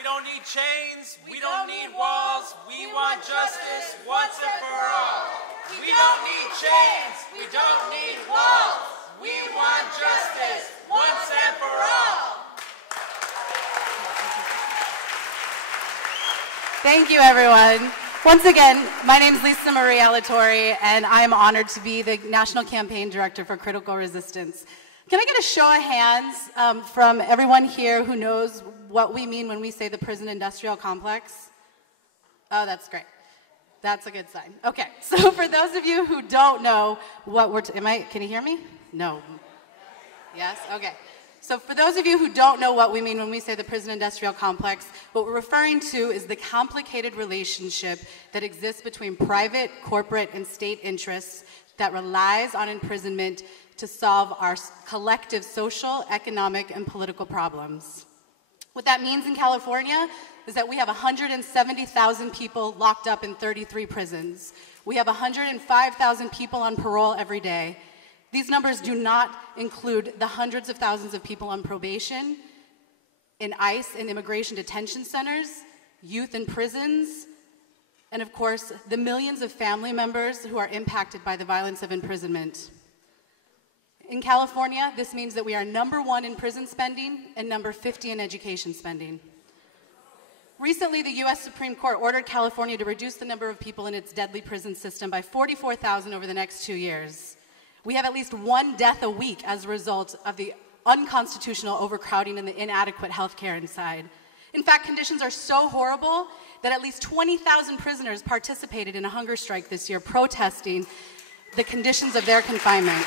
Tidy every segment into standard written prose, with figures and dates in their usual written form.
We don't need chains. We don't need walls. We want justice once and for all. We don't need chains. We don't need walls. We want justice once and for all. Thank you, everyone. Once again, my name is Lisa Marie Alatorre, and I'm honored to be the National Campaign Director for Critical Resistance. Can I get a show of hands from everyone here who knows what we mean when we say the prison industrial complex? Oh, that's great. That's a good sign. Okay, so for those of you who don't know what we're, can you hear me? No. Yes? Okay. So for those of you who don't know what we mean when we say the prison industrial complex, what we're referring to is the complicated relationship that exists between private, corporate, and state interests that relies on imprisonment to solve our collective social, economic, and political problems. What that means in California is that we have 170,000 people locked up in 33 prisons. We have 105,000 people on parole every day. These numbers do not include the hundreds of thousands of people on probation, in ICE and immigration detention centers, youth in prisons, and of course, the millions of family members who are impacted by the violence of imprisonment. In California, this means that we are #1 in prison spending and number 50 in education spending. Recently, the US Supreme Court ordered California to reduce the number of people in its deadly prison system by 44,000 over the next 2 years. We have at least 1 death a week as a result of the unconstitutional overcrowding and the inadequate health care inside. In fact, conditions are so horrible that at least 20,000 prisoners participated in a hunger strike this year protesting the conditions of their confinement.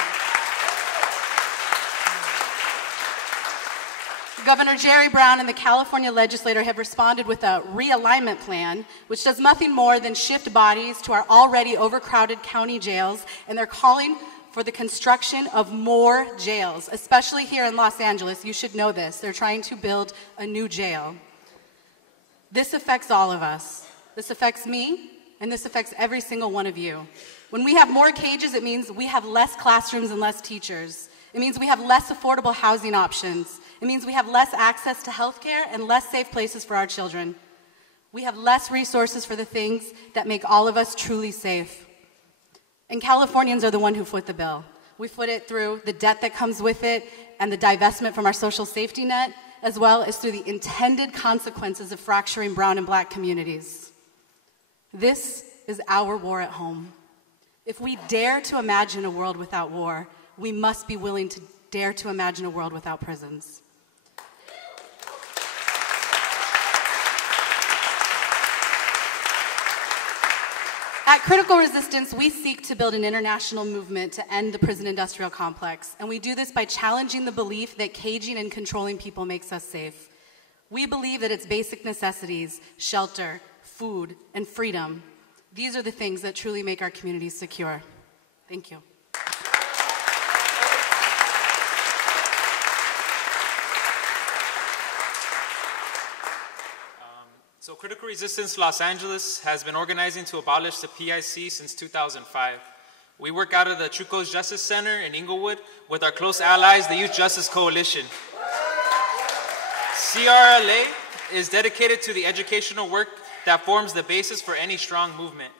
Governor Jerry Brown and the California legislature have responded with a realignment plan, which does nothing more than shift bodies to our already overcrowded county jails, and they're calling for the construction of more jails, especially here in Los Angeles. You should know this. They're trying to build a new jail. This affects all of us. This affects me, and this affects every single one of you. When we have more cages, it means we have less classrooms and less teachers. It means we have less affordable housing options. It means we have less access to health care and less safe places for our children. We have less resources for the things that make all of us truly safe. And Californians are the one who foot the bill. We foot it through the debt that comes with it and the divestment from our social safety net, as well as through the intended consequences of fracturing brown and black communities. This is our war at home. If we dare to imagine a world without war, we must be willing to dare to imagine a world without prisons. At Critical Resistance, we seek to build an international movement to end the prison industrial complex, and we do this by challenging the belief that caging and controlling people makes us safe. We believe that it's basic necessities, shelter, food, and freedom. These are the things that truly make our communities secure. Thank you. So Critical Resistance Los Angeles has been organizing to abolish the PIC since 2005. We work out of the Trucos Justice Center in Inglewood with our close allies, the Youth Justice Coalition. CRLA is dedicated to the educational work that forms the basis for any strong movement.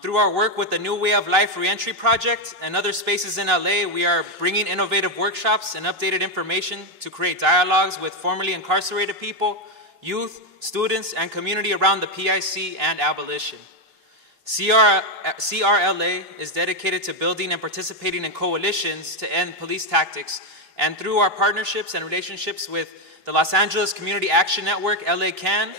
Through our work with the New Way of Life Reentry Project and other spaces in LA, we are bringing innovative workshops and updated information to create dialogues with formerly incarcerated people, youth, students, and community around the PIC and abolition. CRLA is dedicated to building and participating in coalitions to end police tactics, and through our partnerships and relationships with the Los Angeles Community Action Network, LA CAN,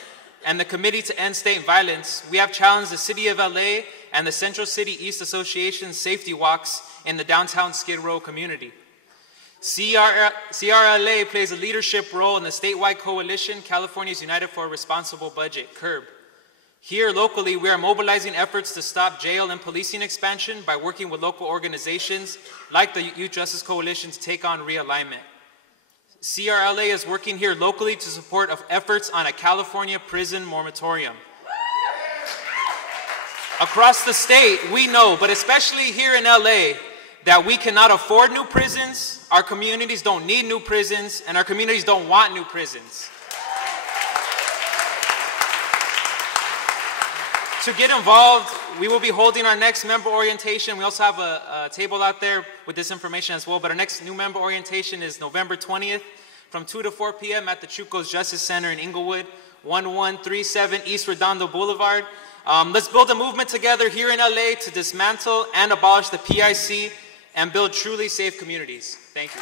and the Committee to End State Violence, we have challenged the City of LA and the Central City East Association's safety walks in the downtown Skid Row community. CRLA plays a leadership role in the statewide coalition, Californians United for a Responsible Budget, CURB. Here locally, we are mobilizing efforts to stop jail and policing expansion by working with local organizations like the Youth Justice Coalition to take on realignment. CRLA is working here locally to support efforts on a California prison moratorium. Across the state, we know, but especially here in LA, that we cannot afford new prisons, our communities don't need new prisons, and our communities don't want new prisons. To get involved, we will be holding our next member orientation. We also have a table out there with this information as well, but our next new member orientation is November 20th from 2 to 4 p.m. at the Chucos Justice Center in Inglewood, 1137 East Redondo Boulevard. Let's build a movement together here in LA to dismantle and abolish the PIC and build truly safe communities. Thank you.